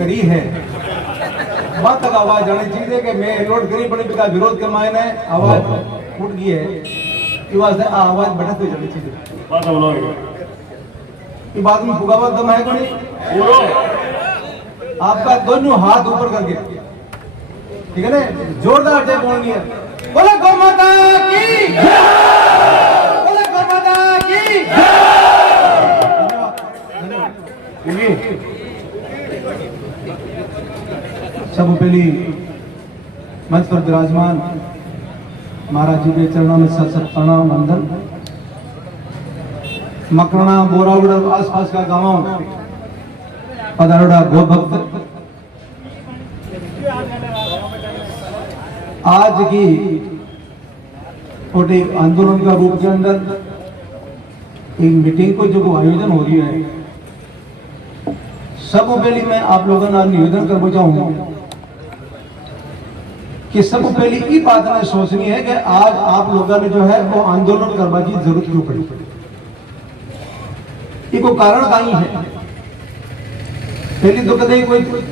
करी है बात तक आवाज आनी चाहिए कि मैं लोड करी बड़ी का विरोध के मायने आवाज फूट गई है ये वास्ते आवाज बढ़त हो जानी चाहिए बात बोलो ये बात में फुगावा दम है कोई बोलो आपका दोनों हाथ ऊपर करके ठीक है ना जोरदार जय बोलनी है बोले गौ माता की जय बोले गौ माता की जय सब पहली मंच पर विराजमान महाराज जी के चरणों में सत सत प्रणाम वंदन मकरना बोरावड़ आसपास का गांव पधारोड़ा गो भक्त आज की और एक आंदोलन का रूप के अंदर एक मीटिंग को जो आयोजन हो रही है सब पहले मैं आप लोगों का निवेदन करना चाहूंगा कि सब पहले ये बात में सोचनी है कि आज आप लोगों ने जो है वो आंदोलन करने की जरूरत क्यों पड़ी ये को कारण कहीं है पहली तो कदे कोई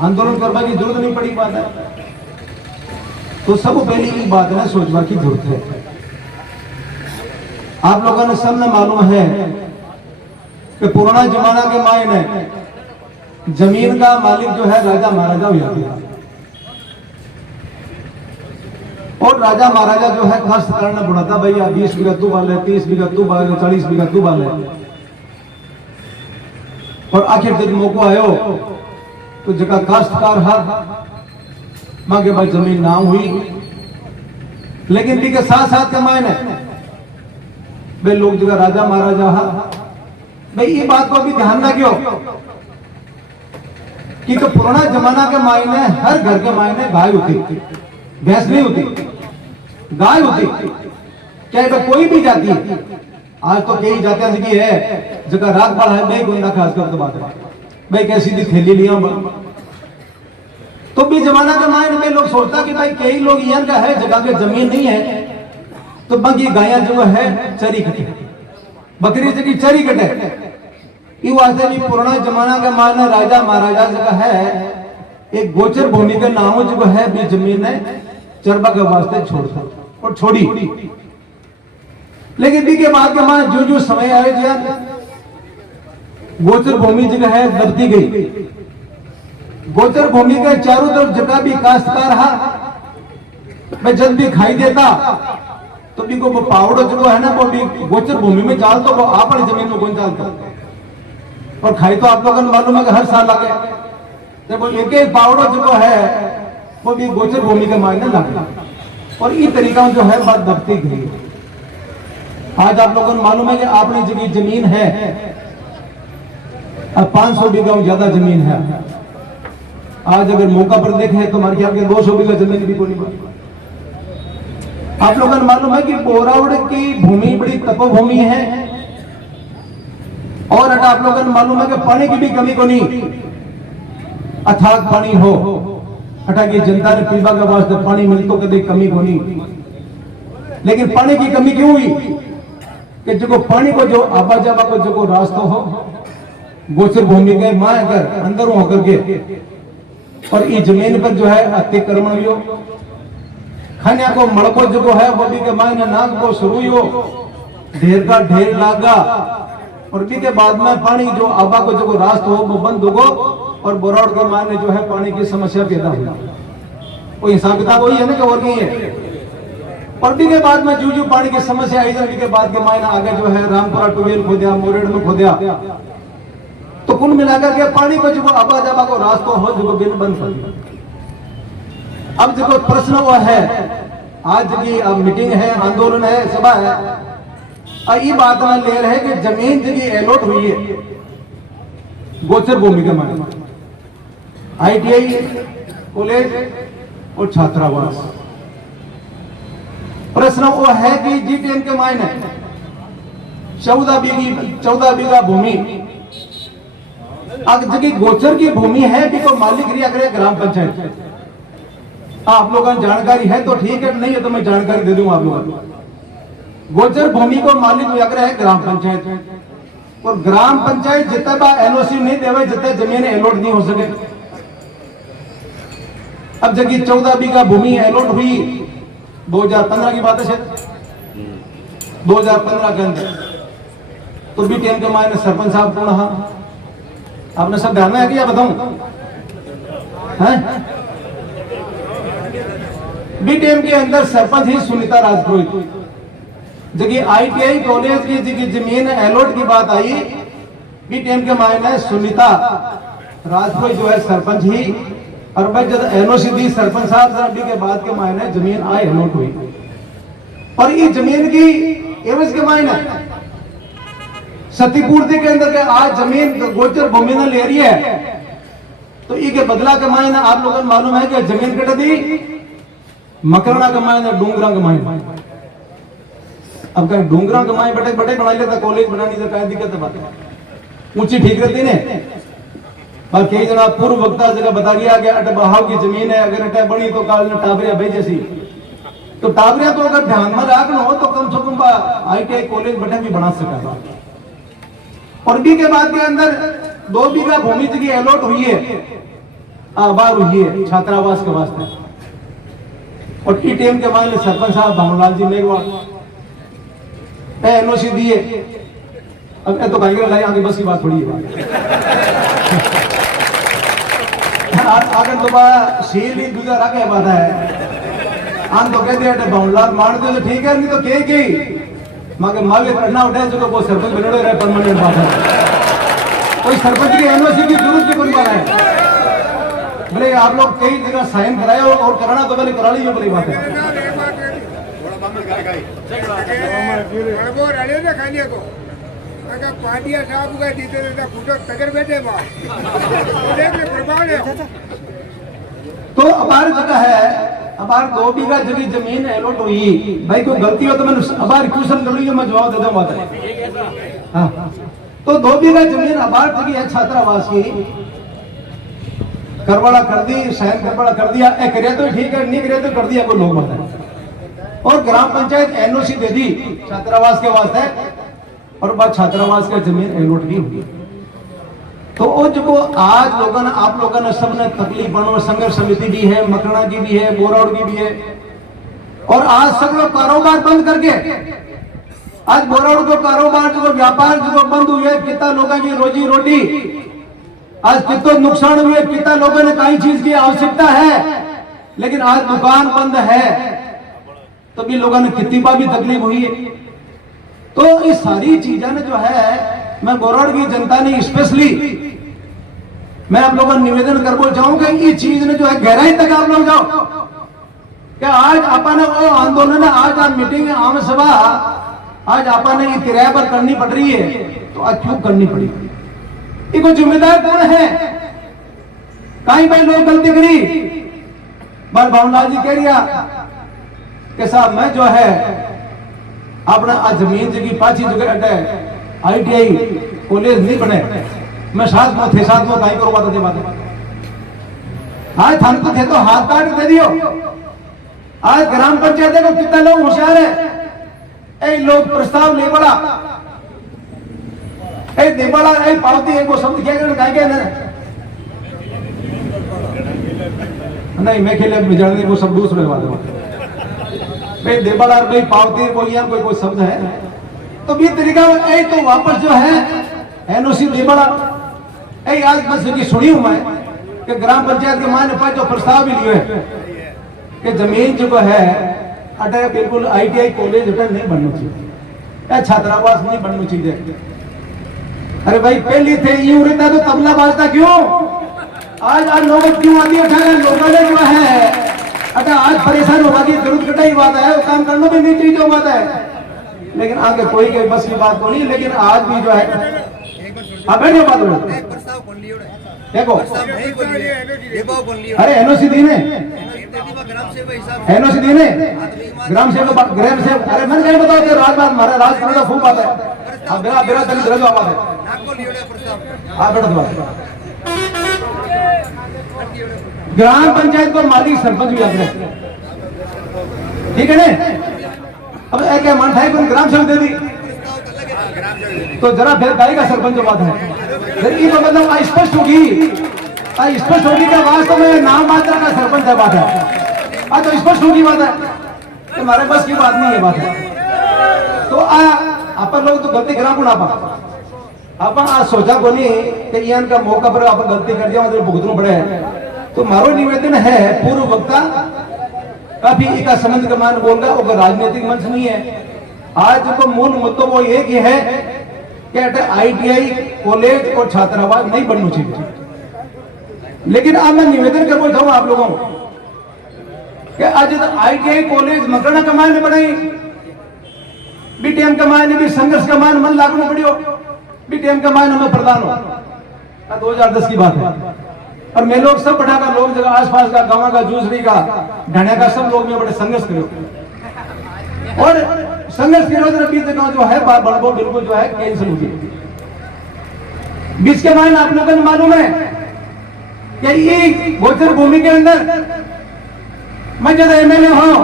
आंदोलन करने की जरूरत नहीं पड़ी बात है तो सब पहले ये बात में सोचने की जरूरत है आप लोगों ने सब ने मालूम है कि पुराना जमाना के मायने जमीन का मालिक जो है राजा महाराजा हुआ था और राजा महाराजा जो है काश्त करना पड़ता भैया 20 बीघा तू वाले 30 बीघा तू वाले 40 बीघा तू वाले और आखिर जब मौका आयो तो जगह काश्तकार हर मांगे भाई जमीन ना हुई लेकिन भी के साथ साथ के मायने भाई लोग जगह राजा महाराजा हा भाई ये बात को भी ध्यान ना क्यों कि तो पुराना जमाना के मायने हर घर के मायने गाय होती भैंस नहीं होती गाय होती चाहे कोई भी जाती है आज तो कई जातियां की है जगह रात पड़ा है भाई गुंडा खास कर तो बात है भाई कैसी थी थैली लिया तो भी जमाना के मायने में लोग सोचता कि भाई कई लोग यहाँ का है जगह पे जमीन नहीं है तो बाकी गायें जो है चरी कटे बकरी जगह चरी कटे ये वास्ते भी पुराना जमाना का मायने राजा महाराजा जगह है एक गोचर भूमि के नाम जो है भी जमीन है चरबा के वास्ते छोड़ता और छोड़ी लेकिन भी के बाद के मान जो जो समय आए जो गोचर भूमि जगह है दबती गई गोचर भूमि के चारों तरफ जगह भी काश्तकार हा मैं जब भी खाई देता तो भी को वो पावड़ो जो है ना वो भी गोचर भूमि में चाल तो वो अपनी जमीन में कौन चालता और खाई तो आप लोगों को मालूम है कि हर साल लगे जब एक एक पावड़ो जो है वो भी गोचर भूमि के मायने लगे और इस तरीका जो है बात दबती गई आज आप लोगों को मालूम है कि आपने जगह जमीन है अब 500 बीघा ज्यादा जमीन है आज अगर मौका पर देखें तो हमारे ख्याल के 200 बीघा जमीन भी कोई नहीं आप लोगों को मालूम है कि बोरावड़ की भूमि बड़ी तपोभूमि है और आप लोगों को मालूम है कि पानी की भी कमी को नहीं अथाक पानी हो हटा की जनता ने पीवा के वास्ते पानी मिल तो कभी कमी को नहीं लेकिन पानी की कमी क्यों हुई कि जो पानी को जो आबा जाबा को जो रास्ता हो गोचर भूमि के मां कर अंदर होकर के और इस जमीन पर जो है अतिक्रमण हो खाने को मड़को जो है वो भी के मायने नाग को शुरू हो ढेर का ढेर लागा और भी के बाद में पानी जो आबा को जो रास्ता हो वो बंद होगो और बोरावड़ के मायने जो है पानी की समस्या पैदा हुई वो हिसाब किताब वही है ना कि और नहीं है और भी के बाद में जो जो पानी की समस्या आई जाने के बाद के मायने आगे जो है रामपुरा टूबेल खोदिया मोरेड़ में खोदिया तो कुल मिलाकर के पानी को जो आबा जाबा को रास्ता हो जो बिन बंद कर दिया अब देखो प्रश्न वो है आज की अब मीटिंग है आंदोलन है सभा है ये बात ना ले रहे कि जमीन जगह अलॉट हुई है गोचर भूमि के मायने ITI कॉलेज और छात्रावास प्रश्न वो है कि GTM के मायने 14 बीघा भूमि जगह गोचर की भूमि है भी को मालिक रिया करे ग्राम पंचायत आप लोगों को जानकारी है तो ठीक है, नहीं है तो मैं जानकारी दे दूं आप लोगों को। गोचर भूमि को मालिक अगर है ग्राम पंचायत, और ग्राम पंचायत जितने बा एनओसी नहीं देवे जितने जमीन एलोट नहीं हो सके। अब जबकि 14 बीघा भूमि एलोट हुई 2015 की बात है शायद, 2015 के अंदर, तो भी टीम के मायने सरपंच साहब कौन रहा आपने सब ध्यान में है कि या बताऊं? बीटीएम के अंदर सरपंच ही सुनीता राजपुरोहित। जगह आईटीआई कॉलेज की जगह जमीन एलोट की बात आई, बीटीएम के मायने सुनीता राजपुरोहित जो है सरपंच ही, और भाई जब एनओसी दी सरपंच साहब के बाद के मायने जमीन आई एलोट हुई। और ये जमीन की एवज के मायने क्षतिपूर्ति के अंदर के आज जमीन गोचर भूमि ने ले रही है, तो इसके बदला के मायने आप लोगों को मालूम है कि जमीन कट दी मकरना कमाए ना डूंगरा कमाए। अब कहीं डूंगरा कमाए बड़े बड़े बना लेता, कॉलेज बनानी तो क्या दिक्कत है? बात ऊंची ठीक रहती ने, पर कई जना पूर्व वक्ता जगह बता गया कि अट बहाव की जमीन है, अगर अट बड़ी तो काल ने टाबरिया भेजे सी, तो टाबरिया तो अगर ध्यान में रखना हो तो कम से कम आईटीआई कॉलेज बटन भी बना सका। और बी के बाद के अंदर 2 बीघा भूमि की एलोट हुई है, आबाद हुई है छात्रावास के वास्ते, और टीटीएम के मामले सरपंच साहब भावनलाल जी मेघवाल एनओसी दिए। अब तो कहेंगे लाई आगे बस की बात थोड़ी है। आगे तो शेर भी दूसरा रखे बात है, आन तो कहते हैं भावनलाल मान दो तो ठीक है, नहीं तो के मगर मावे करना उठे जो को सरपंच बने रहे परमानेंट बात है। कोई सरपंच की एनओसी की जरूरत नहीं बन पा रहा है। भले आप लोग कई जगह साइन कराए और कराना तो पहले करा लीजिए, बड़ी बात है। तो हमारी जगह है, हमारे 2 बीघा जगह जमीन एलोट हुई, भाई कोई गलती हो तो मैंने हमारी क्वेश्चन कर लीजिए, मैं जवाब दे दूंगा। हाँ, तो 2 बीघा जमीन हमारी जगह है छात्रावास की, करवाड़ा कर दी, शहर करवाड़ा कर दिया, करे तो ठीक है, नहीं करे तो कर दिया, कोई लोग बात है। और ग्राम पंचायत एनओसी दे दी छात्रावास के वास्ते, और बाद छात्रावास का जमीन एलोट भी हुई। तो वो जो आज लोगों ने आप लोगों ने सबने तकलीफ बनो, संघर्ष समिति भी है, मकरना की भी है, बोराउड की भी है, और आज सब लोग कारोबार बंद करके, आज बोराउड को कारोबार जो व्यापार जो बंद हुए, कितना लोगों की रोजी रोटी आज कितना नुकसान हुए, कितना लोगों ने कई चीज की आवश्यकता है, लेकिन आज दुकान बंद है, तो भी लोगों ने कितनी बार भी तकलीफ हुई है। तो ये सारी चीजें जो है, मैं बोराउड की जनता ने स्पेशली मैं आप लोगों को निवेदन कर बोल चाहूंगा, ये चीज ने जो है गहराई तक आप लोग जाओ। क्या आज आपने वो आंदोलन, आज आप मीटिंग आम सभा आज आपने ये किराए पर करनी पड़ रही है, तो आज क्यों करनी पड़ी? इनको जिम्मेदार कौन है? कहीं भाई लोग गलती करी, बार भावनलाल जी कह दिया कि साहब मैं जो है अपना जमीन जगह 5 जगह अटैक आईटीआई कॉलेज नहीं बने, मैं साथ में थे, साथ में कहीं करो बात है। आज थान तो थे तो हाथ काट दे दियो। आज ग्राम पंचायत को कितना लोग होशियार है, ए लोग प्रस्ताव ले बड़ा, ए दे बड़ा, ए पावती है, वो शब्द क्या कहे नहीं, मैं खेले बिजड़ने वो सब दूसरे बात है। भाई दे बड़ा, भाई पावती कोई यार कोई शब्द है, तो भी तरीका ए तो वापस जो है एनओसी दे बड़ा। ए आज बस की सुनी हूं मैं कि ग्राम पंचायत के मायने पर जो प्रस्ताव भी लिए कि जमीन जो है अटैक बिल्कुल आईटीआई कॉलेज अटैक नहीं बनना चाहिए, छात्रावास नहीं बनना चाहिए। अरे भाई पहली थे यूं रहता तो तबला बाजता क्यों? आज नौबत क्यों आती है? लोगों ने जो है अगर आज परेशान होगा कि जरूरत कटाई बात है, वो काम करना भी नहीं चाहिए बात है, लेकिन आगे कोई बस की बात को नहीं। लेकिन आज भी जो है आप बैठे बात देखो, अरे एनओसी दी ने, एनओसी दी ने ग्राम सेवक अरे मैंने क्या बताओ कि राज बात हमारा राज करना खूब बात है। आप बेरा बेरा तक दर्ज बात है, आप बैठो बात ग्राम पंचायत को माली सरपंच भी अपने, ठीक है ना। अब एक मन है कोई ग्राम सभा दे दी तो जरा फिर गायेगा सरपंच जो बात है, लेकिन तो मतलब स्पष्ट होगी क्या वास्तव में नाम मात्र का सरपंच है बात है। तो स्पष्ट होगी बात है, हमारे पास की बात नहीं है बात है। तो अपन लोग तो गलती करा बुढ़ापा अपन आज सोचा को नहीं कि इनका मौका पर आप गलती कर दिया मतलब भुगतना पड़े है। तो मारो निवेदन है पूर्व वक्ता काफी एक संबंध का मान बोल रहा है, राजनीतिक मंच नहीं है। आज जो मूल मुद्दा वो एक ही है कि ITI कॉलेज और छात्रावास नहीं बनना चाहिए। लेकिन अब मैं निवेदन कर बोलता हूं आप लोगों को कि आज ITI कॉलेज मकड़ा कमाए ने बनाई, BTM कमाए ने भी संघर्ष कमाए मन लागू पड़ियो, BTM कमाए में प्रधान हो 2010 की बात है। और मैं लोग सब पढ़ा का लोग जगह आसपास का गांव का जूसरी का ढाणा का सब लोग में बड़े संघर्ष करो और संघर्ष के रोज बीच जगह जो है बड़बो बिल्कुल जो है कैंसिल होगी। बीच के मायने आप लोगों को मालूम है कि ये गोचर भूमि के अंदर मैं जब MLA हूं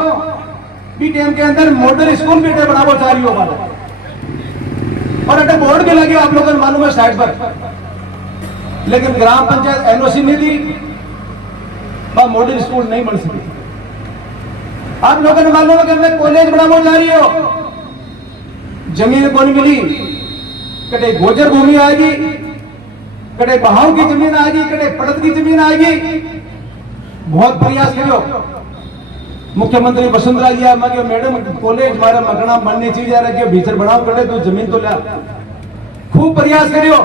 BTM के अंदर मॉडल स्कूल भी बनावो चाह रही हो बात और अटे बोर्ड भी लगे आप लोगों को मालूम है साइड पर, लेकिन ग्राम पंचायत NOC नहीं दी, मॉडल स्कूल नहीं बन सकी। आप लोगों ने मालूम है कि मैं कॉलेज बनावो जा रही हो, जमीन कौन मिली, कटे गोचर भूमि आएगी, कटे बहाव की जमीन आएगी, कटे पड़त की जमीन आएगी। बहुत प्रयास करो मुख्यमंत्री वसुंधरा जी मैं मैडम कॉलेज मारे मगना बननी चीज है भीतर बनाओ कटे तू जमीन तो लिया, खूब प्रयास करियो,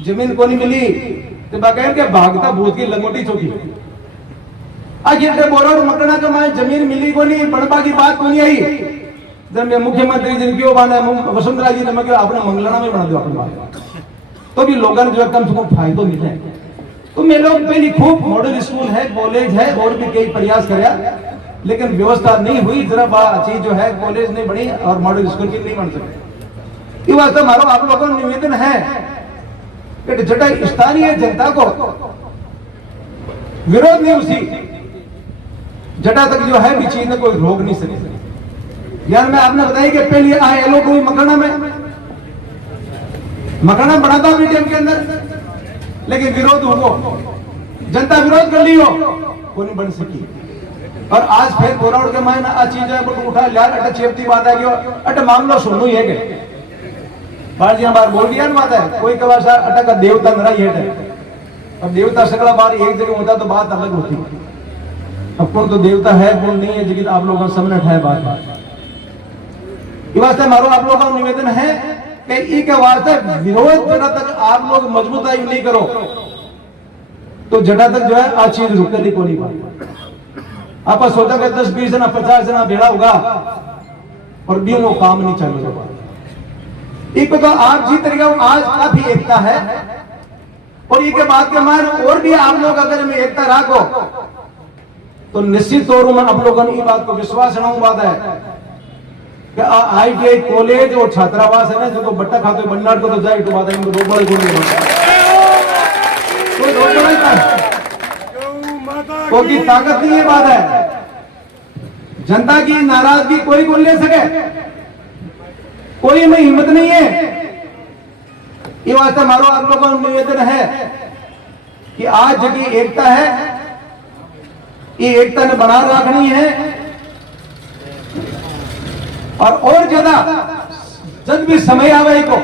जमीन को नहीं मिली तो बगैर के भागता भूत की लंगोटी चौकी। आज ये बोरो मकड़ा का माए जमीन मिली को नहीं, बनपा की बात को नहीं आई। जब मैं मुख्यमंत्री जिनकी बना वसुंधरा जी ने मैं अपने मंगलाना में बना दो अपनी बात, तो भी लोगों ने जो है कम से कम फायदा मिले। तो मैं लोग पहले खूब मॉडल स्कूल है कॉलेज है और भी कई प्रयास कराया, लेकिन व्यवस्था नहीं हुई। जरा चीज जो है कॉलेज नहीं बनी और मॉडल स्कूल की नहीं बन सके। ये वास्ते मारो आप लोगों का निवेदन है कि जटा स्थानीय जनता को विरोध नहीं उसी जटा तक जो है भी चीज में कोई रोक नहीं सके। यार मैं आपने बताया कि पहले आए लोग कोई मकाना बनाता BTM के अंदर, लेकिन विरोध हो जनता विरोध कर ली हो वो नहीं बन सकी। और आज फिर गोरावड़ के मायने आ चीज है उठा यार अट चेपती बात है अट मामलो सुनो ही है के बार जी बार बोल दिया बात है कोई कबार सा अटक का देवता नरा ही है। अब देवता सकला बार एक जगह होता तो बात अलग होती, अब कौन तो देवता है कौन नहीं है जिसकी आप लोगों सामने उठाए बात है। इस वास्ते मारो आप लोगों का निवेदन है कि ई के वास्ते विरोध जटा तक आप लोग मजबूताई नहीं करो तो जटा तक जो है आ चीज रुकती को नहीं बात। आप सोचा कि 10-20 जना 50 जना भेड़ा होगा और भी वो काम नहीं चलेगा। एक तो आप जीत रहे हो, आज काफी एकता है और ये के बाद के मान और भी आप लोग अगर में एकता रखो तो निश्चित तौर पर आप लोगों ने बात को विश्वास बात है कि ITI कॉलेज और छात्रावास है ना जो बट्टा खाते बन्नाट को तो जाए तो बात है इनको रोक कोई ताकत नहीं है बात है। जनता की नाराजगी कोई को ले सके, कोई में हिम्मत नहीं है। ये वास्ते मारो आप लोगों का निवेदन है कि आज की एकता है ये एकता ने बना रखनी है और ज्यादा जब भी समय आवे को,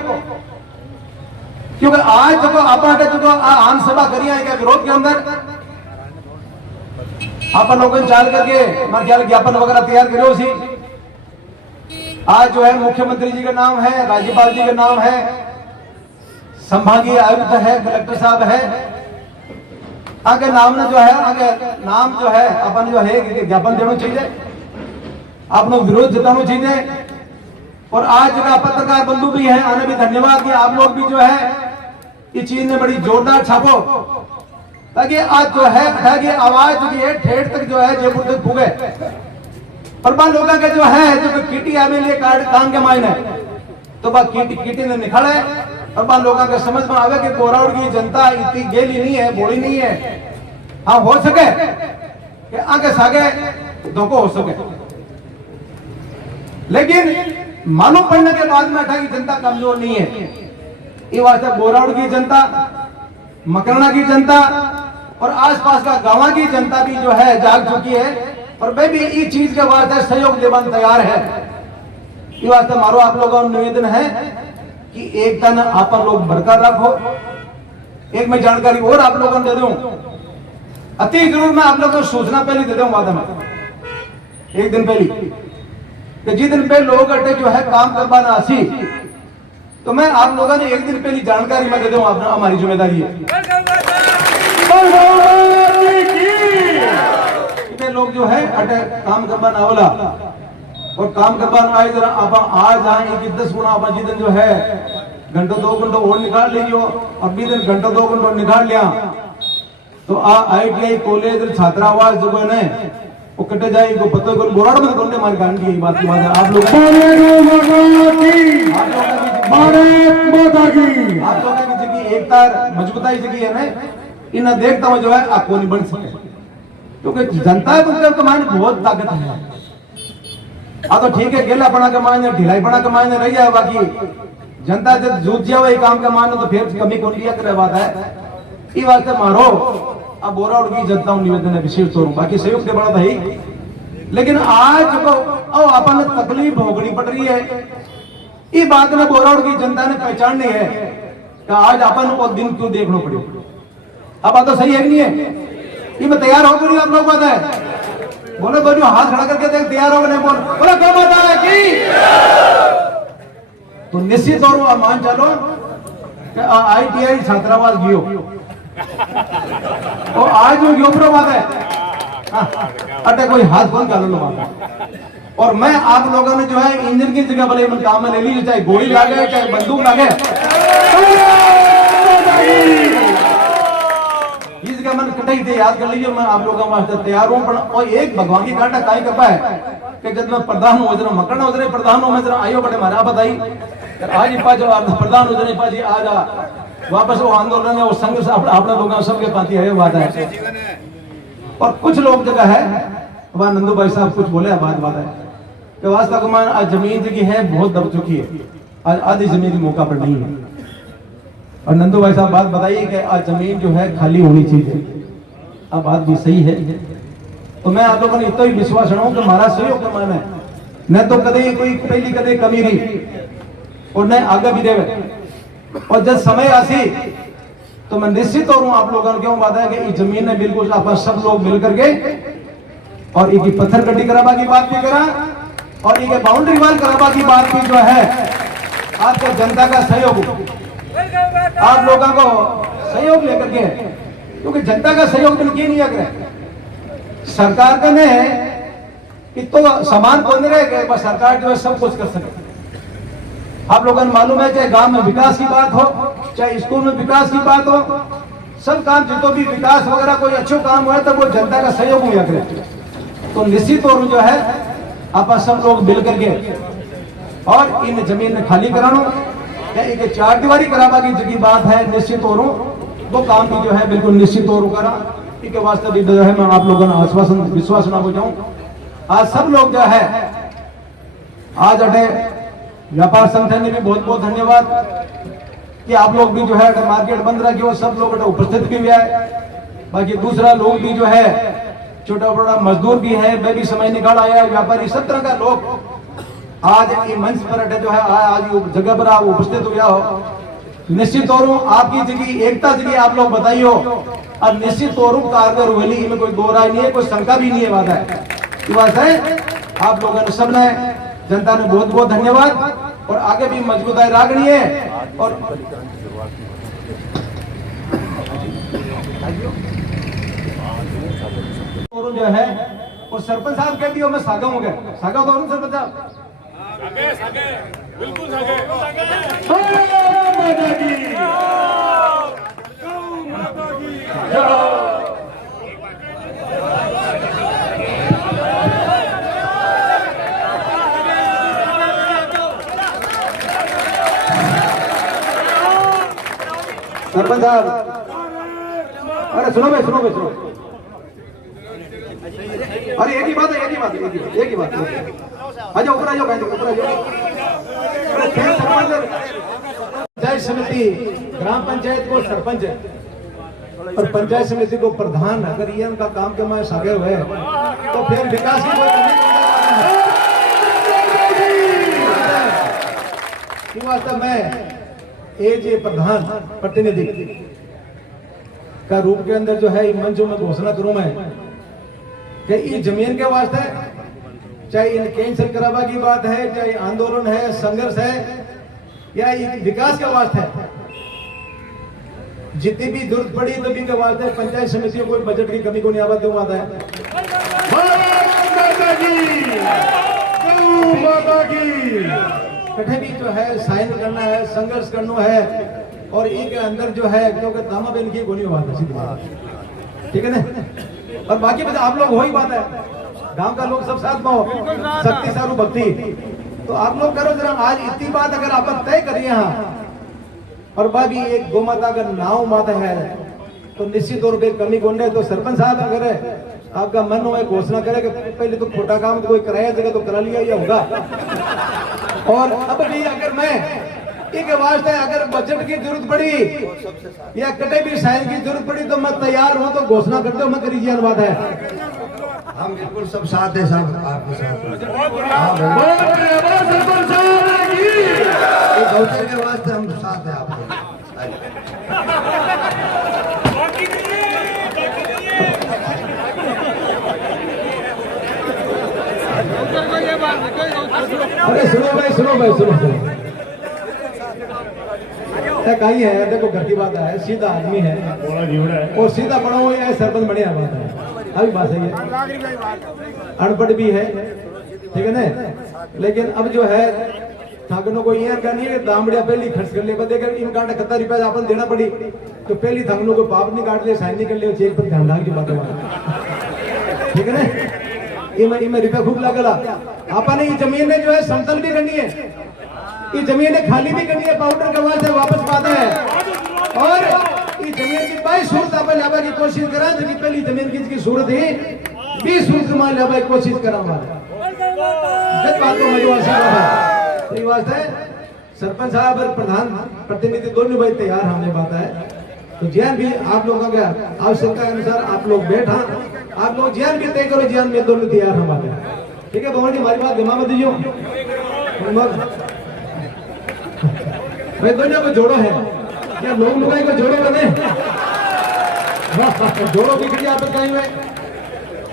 क्योंकि आज जो आप आम सभा करी है विरोध के अंदर आप लोगों ने चाल करके मैं ख्याल ज्ञापन वगैरह तैयार करो सी। आज जो है मुख्यमंत्री जी का नाम है, राज्यपाल जी का नाम है, संभागीय आयुक्त है, कलेक्टर साहब है, आगे नाम जो है आगे नाम जो है अपन जो है ज्ञापन देना चाहिए, आप लोग विरोध जताना चाहिए। और आज का पत्रकार बंधु भी है आने भी धन्यवाद कि आप लोग भी जो है ये चीज ने बड़ी जोरदार छापो ताकि आज जो है ताकि आवाज जो है ठेठ तक जो है जयपुर तक पुगे। और बा लोगों के जो है जो किटी MLA कार्ड काम के मायने तो बा किटी ने निकाले और बा लोगों के समझ में आवे कि गोरावड़ की जनता इतनी गेली नहीं है, बोली नहीं है हाँ हो सके कि आगे सागे धोखो हो सके, लेकिन मालूम पड़ने के बाद में अठा की जनता कमजोर नहीं है। ये वास्ते बोरावड़ की जनता, मकरना की जनता और आसपास का गांव की जनता भी जो है जाग चुकी है और मैं भी इस चीज के वास्ते सहयोग देवन तैयार है। ये वास्ते मारो आप लोगों को निवेदन है कि एक तन आप लोग बरकरार रखो। एक मैं जानकारी और आप लोगों को दे दूं, अति जरूर मैं आप लोगों को सूचना पहले दे दूं वादा में, एक दिन पहले कि जिस दिन पे लोग अड्डे जो है काम करवाना आसी, तो मैं आप लोगों ने एक दिन पहले जानकारी मैं दे दूं, आप हमारी जिम्मेदारी है। इतने लोग जो है अड्डे काम करवाना आवला और काम करवाना आए जरा आप आज आए कि 10 गुना आप जिस दिन जो है घंटों 2 घंटों और निकाल लीजिए और भी दिन घंटों 2 घंटों निकाल लिया तो ITI कॉलेज छात्रावास जो है ना वो कटे जाएगी पता है बोराड़ में कोने मार गांड की बात की बात है। आप लोग आप लोगों की जगह एकता मजबूताई जगह है ना, इन देखता हुआ जो है आपको नहीं बन सके, क्योंकि जनता के मायने बहुत ताकत है। तो ठीक है गेला पड़ा के मायने ढिलाई पड़ा के मायने रह जाए, बाकी जनता जब जूझ जाए काम का मानो तो फिर कमी कौन लिया करे बात है। ये वास्ते मारो अब बोरावड़ की जनता निवेदन है विशेष तौर बाकी सहयोग के बड़ा भाई, लेकिन आज को अपन तकलीफ भोगनी पड़ रही है। ये बात में बोरावड़ की जनता ने पहचाननी है कि आज अपन को दिन क्यों देखना पड़े। अब बात तो सही है नहीं है, ये मैं तैयार हो नहीं आप लोग बात है बोले बोलो हाथ खड़ा करके देख तैयार हो नहीं बोले क्या बात है कि तो निश्चित तौर पर मान चलो कि ITI छात्रावास गियो और आज जो गियो बात है अटे कोई हाथ कौन चालू लो बात। और मैं आप लोगों ने जो है इंजन की जगह भले काम में ले लीजिए, चाहे गोली लागे चाहे बंदूक लागे, इस जगह मैंने कटाई थे याद कर लीजिए। मैं आप लोगों का तैयार हूं और एक भगवान की कांटा काई करता है कि जब मैं प्रधान हूं जरा मकड़ना उधर प्रधान हूं मैं जरा आयो बड़े मारा बताई आज इपा जो प्रधान उधर इपा जी आज वापस वो आंदोलन है वो संघर्ष अपना लोगों सबके पाती है बात है। और कुछ लोग जगह है वहां नंदू भाई साहब कुछ बोले बात बात है कि वास्तव में आज जमीन जगह है बहुत दब चुकी है, आज आधी जमीन मौका पर नहीं है। और नंदू भाई साहब बात बताइए कि आज जमीन जो है खाली होनी चाहिए, अब बात भी सही है। तो मैं आप लोगों ने इतना ही विश्वास रहा हूं कि हमारा सहयोग का मान है न तो कदे कोई पहली कदे कमी नहीं और न आगे भी देवे। और जब समय आसी तो मैं निश्चित तौर आप लोगों ने क्यों बात है कि इस जमीन में बिल्कुल आप सब लोग मिल करके और एक पत्थर कटी कराबा की बात भी करा और एक बाउंड्री वाल कराबा की बात भी जो है आपको जनता का सहयोग आप लोगों को सहयोग लेकर के, क्योंकि जनता का सहयोग तो ये नहीं अगर सरकार का नहीं है तो समान कौन रहे बस सरकार जो है सब कुछ कर सके। आप लोगों को मालूम है चाहे गांव में विकास की बात हो चाहे स्कूल में विकास की बात हो, सब काम जितो भी विकास वगैरह कोई अच्छो काम हुआ तो वो जनता का सहयोग हुआ करे। तो निश्चित तौर जो है आप सब लोग मिल करके और इन जमीन में खाली करानो या एक 4 दीवारी कराबा की जगह बात है, निश्चित तौर वो काम भी जो है बिल्कुल निश्चित तौर करा इसके वास्ते भी जो है मैं आप लोगों को आश्वासन विश्वास ना हो जाऊं। आज सब लोग जो है आज अटे व्यापार संगठन ने भी बहुत बहुत धन्यवाद कि आप लोग भी जो है मार्केट बंद रखी हो सब लोग उपस्थित भी हुआ है। बाकी दूसरा लोग भी जो है छोटा बड़ा मजदूर भी है वे भी समय निकाल आया है, व्यापारी सब तरह का लोग आज ये मंच पर जो है आज जगह पर आप उपस्थित हुआ हो। निश्चित तौर आपकी जगह एकता जगह आप लोग बताइयो और निश्चित तौर कारगर हुई इनमें कोई दो राय नहीं है, कोई शंका भी नहीं है। बात है बात है आप लोगों ने सबने जनता ने बहुत बहुत धन्यवाद और आगे भी मजबूताई रागनी है। और जो है और सरपंच साहब कहती हो मैं सागा हूँ सागा तो सरपंच साहब बिल्कुल सरपंच साहब अरे सुनो भाई सुनो। अरे एक ही बात है, एक ही बात, एक ही बात। आ जाओ ऊपर, आ जाओ, ऊपर आ जाओ। पंचायत समिति, ग्राम पंचायत को सरपंच और पंचायत समिति को प्रधान, अगर ये उनका काम के मैं सागे हुए तो फिर विकास की कोई कमी नहीं। वास्तव में एज ए प्रधान प्रतिनिधि का रूप के अंदर जो है मंचों में घोषणा करूं मैं कि इस जमीन के वास्ते, चाहे इन कैंसर करावा की बात है, चाहे आंदोलन है, संघर्ष है, या विकास के वास्ते है, जितनी भी जरूरत पड़ी तभी के वास्ते पंचायत समितियों को बजट की कमी को नहीं आवा दूंगा है। कठे भी जो है साइन करना है, संघर्ष करना है, और इनके अंदर जो है क्योंकि दामा बेन की गोली बात है, सीधी बात, ठीक है ना। और बाकी बता आप लोग वही बात है, गांव का लोग सब साथ में हो, शक्ति सारू भक्ति, तो आप लोग करो जरा आज इतनी बात अगर आप तय करिए यहाँ, और भाभी एक गौ माता का नाव माता है तो निश्चित तौर पे कमी कौन है। तो सरपंच साहब अगर आपका मन हो घोषणा करे कि पहले तो छोटा काम तो कोई कराया जगह तो करा लिया या होगा, और अब भी अगर मैं एक वास्ते अगर बजट की जरूरत पड़ी या कटे भी साइन की जरूरत पड़ी तो मैं तैयार हूं, तो घोषणा करते हो मैं करीजिए बात है। हम बिल्कुल सब साथ है, सब आपके साथ गौचर के वास्ते हम साथ है आपके। अरे सुनो भाई, सुनो भाई, सुनो कहीं है, देखो घर की बात है, सीधा आदमी है और सीधा पढ़ा हुआ है, सरपंच बढ़िया बात है, अभी बात सही है, अनपढ़ भी है, ठीक है ना। लेकिन अब जो है थाकनों को ये कहनी है कि दामड़िया पहली खर्च कर ले, बदे इन काट 71 रुपया अपन देना पड़ी तो पहली थाकनों को पाप नहीं काट ले, साइन नहीं कर ले, चेक पर ध्यान की बात है, ठीक है ना। इमे रुपया खूब लगला आपने ये जमीन ने जो है समतल भी करनी है, ये जमीन खाली भी करनी है, पाउडर के बाद वापस पाते हैं, और ये जमीन की बाई सूरत आप लाभा की कोशिश करा, जबकि पहली जमीन की सूरत ही 20 सूरत मान लाभा की कोशिश करा जब बात को मजो आशीर्वाद। तो ये बात है सरपंच साहब और प्रधान प्रतिनिधि दोनों भाई तैयार हमने बात है, तो जियान भी आप लोगों का आवश्यकता के अनुसार आप लोग बैठा, आप लोग जियान भी तय करो, जियान में दोनों तैयार हम बात है, ठीक है। भगवान जी हमारी बात दिमाग में दीजिए भाई, दोनों को जोड़ो है क्या, लोग लुगाई को जोड़ो बने जोड़ो की क्रिया आप कहीं हुए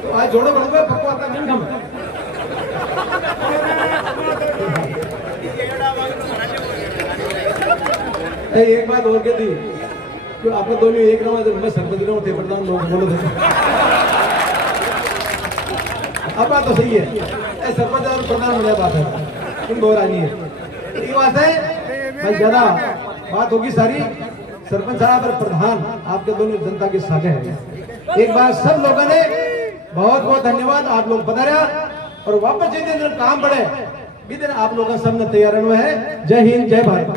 तो आज जोड़ो बनोगे पक्का आता नहीं हम। एक बात और कहती तो आप दोनों एक रहा मैं सरपंच रहा थे प्रधान लोग बोलो थे, अब बात तो सही है, सरपंच और प्रधान बढ़िया बात है, तुम दो रानी है, ये बात है भाई, ज्यादा बात होगी सारी। सरपंच साहब और प्रधान आपके दोनों जनता के साथ है, एक बार सब लोगों ने बहुत बहुत धन्यवाद, आप लोग बता रहे और वापस जिस दिन काम बढ़े भी दिन आप लोगों का सबने तैयार हुए है। जय हिंद, जय भारत।